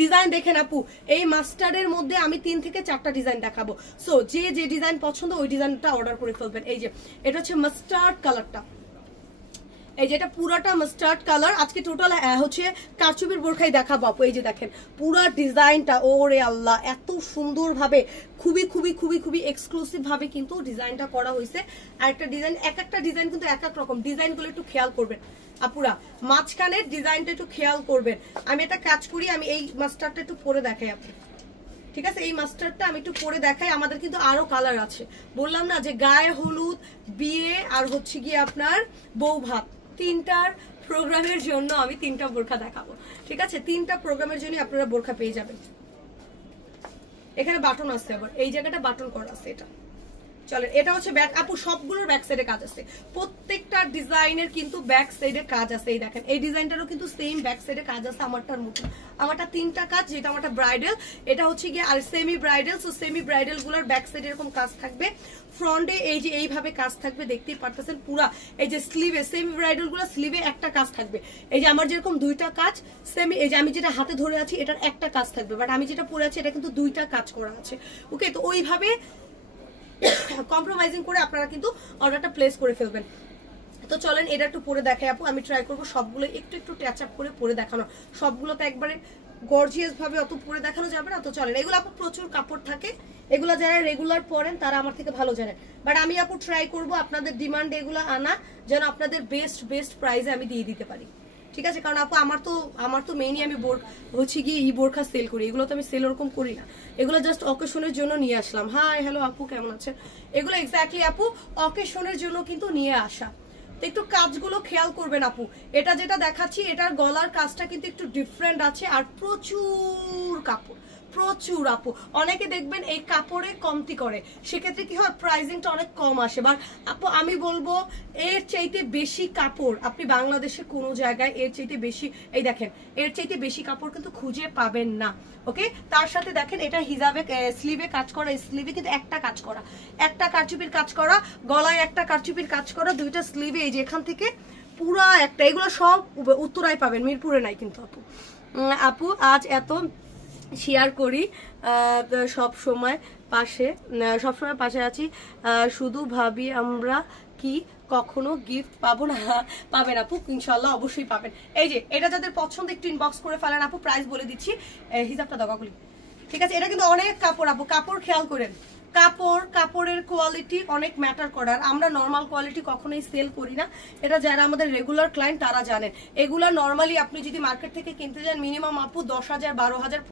Design দেখেন আপু, এই মাস্টার্ডের মধ্যে আমি 3 থেকে 4টা ডিজাইন দেখাবো। সো যে যে ডিজাইন পছন্দ ওই ডিজাইনটা অর্ডার করে ফেলবেন। এই যে এটা হচ্ছে মাস্টার্ড কালারটা, এই যে এটা পুরাটা মাস্টার্ড কালার। আজকে টোটাল হচ্ছে কারচুপির বোরখাই দেখাবো আপু। এই যে দেখেন পুরা ডিজাইনটা, ওরে আল্লাহ এত সুন্দর ভাবে, খুবই খুবই খুবই খুবই এক্সক্লুসিভ ভাবে কিন্তু ডিজাইনটা করা হয়েছে। আর একটা ডিজাইন, এক একটা ডিজাইন কিন্তু এক এক রকম। ডিজাইনগুলো একটু খেয়াল করবেন আপুরা, মাঝখানের ডিজাইনটা একটু খেয়াল করবেন। আমি একটা কাজ করি, আমি এই মাস্টার্ডটা একটু পরে দেখাই আপু, ঠিক আছে? এই মাস্টার্ডটা আমি একটু পরে দেখাই। আমাদের কিন্তু আরো কালার আছে, বললাম না যে গায়ে হলুদ, বিয়ে আর হচ্ছে গিয়ে আপনার বউ ভাত, 3টার প্রোগ্রামের জন্য আমি 3টা বোরখা দেখাবো, ঠিক আছে? 3টা প্রোগ্রামের জন্য আপনারা বোরখা পেয়ে যাবেন। এখানে বাটন আছে, আবার এই জায়গাটা বাটন করা আছে। এটা চলেন, এটা হচ্ছে ব্যাক আপু, সবগুলোর ব্যাক সাইডে কাজ আছে, প্রত্যেকটা ডিজাইনের কিন্তু ব্যাক সাইডে কাজ আছে। এই দেখেন এই ডিজাইনটারও কিন্তু সেম ব্যাক সাইডে কাজ আছে আমারটার মতো। আমারটা 3টা কাজ, যেটা আমারটা ব্রাইডাল, এটা হচ্ছে গিয়ে আর semi bridal. So semi bridal গুলোর ব্যাক সাইডে এরকম কাজ থাকবে, ফ্রন্টে এই যে এইভাবে কাজ থাকবে, দেখতেই পারতেছেন পুরা। এই যে স্লিভে, সেমি ব্রাইডাল গুলো স্লিভে একটা কাজ থাকবে। এই যে আমার যেরকম 2টা কাজ, সেমি এই যে আমি যেটা হাতে ধরে আছি এটার একটা কাজ থাকবে, বাট আমি যেটা পরে আছি এটা কিন্তু 2টা কাজ করা আছে। ওকে, তো ওইভাবে কম্প্রোমাইজিং করে আপনারা কিন্তু অর্ডারটা প্লেস করে ফেলবেন। তো চলেন এটা একটু পরে দেখাই আপু। আমি ট্রাই করবো সবগুলো একটু একটু টাচ আপ করে পরে দেখানো। সবগুলো তো একবারে গর্জিয়াস ভাবে অত পরে দেখানো যাবে না। তো চলেন, এগুলো আপু প্রচুর কাপড় থাকে, এগুলো যারা রেগুলার পরেন তারা আমার থেকে ভালো জানেন, বাট আমি আপু ট্রাই করবো আপনাদের ডিমান্ডে এগুলো আনা, যেন আপনাদের বেস্ট প্রাইসে আমি দিয়ে দিতে পারি, ঠিক আছে? কারণ আপু আমার তো মেইনলি আমি হচ্ছে গিয়ে বোরখা সেল করি, এগুলো তো আমি সেল ওরকম করি না, এগুলো জাস্ট অকেশনের জন্য নিয়ে আসলাম। হাই হ্যালো আপু, কেমন আছেন? এগুলো এক্স্যাক্টলি আপু অকেশনের জন্য কিন্তু নিয়ে আসা। তো একটু কাজগুলো খেয়াল করবেন আপু। এটা যেটা দেখাচ্ছি এটার গলার কাজটা কিন্তু একটু ডিফারেন্ট আছে, আর প্রচুর কাপড়, প্রচুর আপু। অনেকে দেখবেন এই কাপড়ে কমতি করে, সেক্ষেত্রে কি হয়, প্রাইসিংটা অনেক কম আসে। বাট আপু আমি বলবো এর চাইতে বেশি কাপড় আপনি বাংলাদেশে কোনো জায়গায় এর চাইতে বেশি, এই দেখেন এর চাইতে বেশি কাপড় কিন্তু খুঁজে পাবেন না। ওকে, তার সাথে দেখেন এটা হিজাবে স্লিভে কাজ করা, স্লিভে কিন্তু একটা কাজ করা, একটা কারচুপির কাজ করা, গলায় একটা কারচুপির কাজ করা, 2টা স্লিভে এই যে এখান থেকে পুরা একটা। এগুলো সব উত্তরায় পাবেন, মিরপুরে নাই কিন্তু আপু। আপু আজ এত শেয়ার করি, সব সময় পাশে আছি, শুধু ভাবি আমরা কি কখনো গিফট পাবো না? পাবেন আপু, ইনশাল্লাহ অবশ্যই পাবেন। এই যে এটা যাদের পছন্দ একটু ইনবক্স করে ফেলেন আপু, প্রাইস বলে দিচ্ছি, হিসাবটা দগাগুলি, ঠিক আছে? এটা কিন্তু অনেক কাপড় আপু, কাপড় খেয়াল করেন, কাপড়ের কোয়ালিটি অনেক ম্যাটার করার। আমরা নর্মাল কোয়ালিটি কখনোই সেল করি না, এটা যারা আমাদের রেগুলার ক্লায়েন্ট তারা জানেন। এগুলা নর্মালি আপনি যদি মার্কেট থেকে কিনতে যান মিনিমাম আপু 10,000 12,000